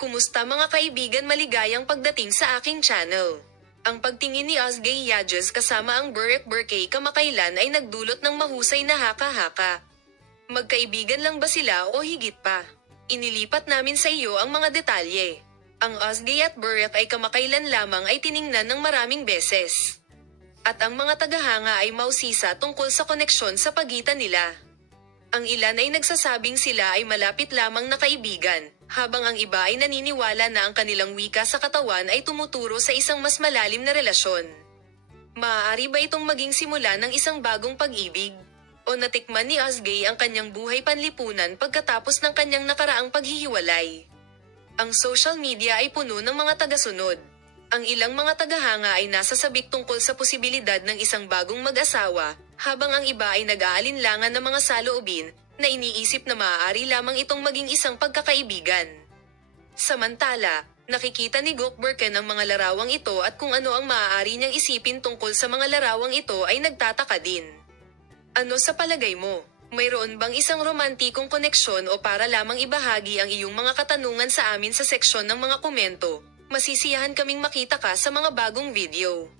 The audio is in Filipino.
Kumusta mga kaibigan, maligayang pagdating sa aking channel. Ang pagtingin ni Osgay Yadges kasama ang Burek Burkay kamakailan ay nagdulot ng mahusay na haka-haka. Magkaibigan lang ba sila o higit pa? Inilipat namin sa iyo ang mga detalye. Ang Osgay at Burek ay kamakailan lamang ay tiningnan ng maraming beses. At ang mga tagahanga ay mausisa tungkol sa koneksyon sa pagitan nila. Ang ilan ay nagsasabing sila ay malapit lamang na kaibigan, habang ang iba ay naniniwala na ang kanilang wika sa katawan ay tumuturo sa isang mas malalim na relasyon. Maaari ba itong maging simula ng isang bagong pag-ibig? O natikman ni Osgay ang kanyang buhay panlipunan pagkatapos ng kanyang nakaraang paghihiwalay? Ang social media ay puno ng mga tagasunod. Ang ilang mga tagahanga ay nasasabik tungkol sa posibilidad ng isang bagong mag-asawa, habang ang iba ay nag-aalinlangan ng mga saloobin, na iniisip na maaari lamang itong maging isang pagkakaibigan. Samantala, nakikita ni Gok Burken ang mga larawang ito at kung ano ang maaari niyang isipin tungkol sa mga larawang ito ay nagtataka din. Ano sa palagay mo? Mayroon bang isang romantikong koneksyon o para lamang ibahagi ang iyong mga katanungan sa amin sa seksyon ng mga komento? Masisiyahan kaming makita ka sa mga bagong video.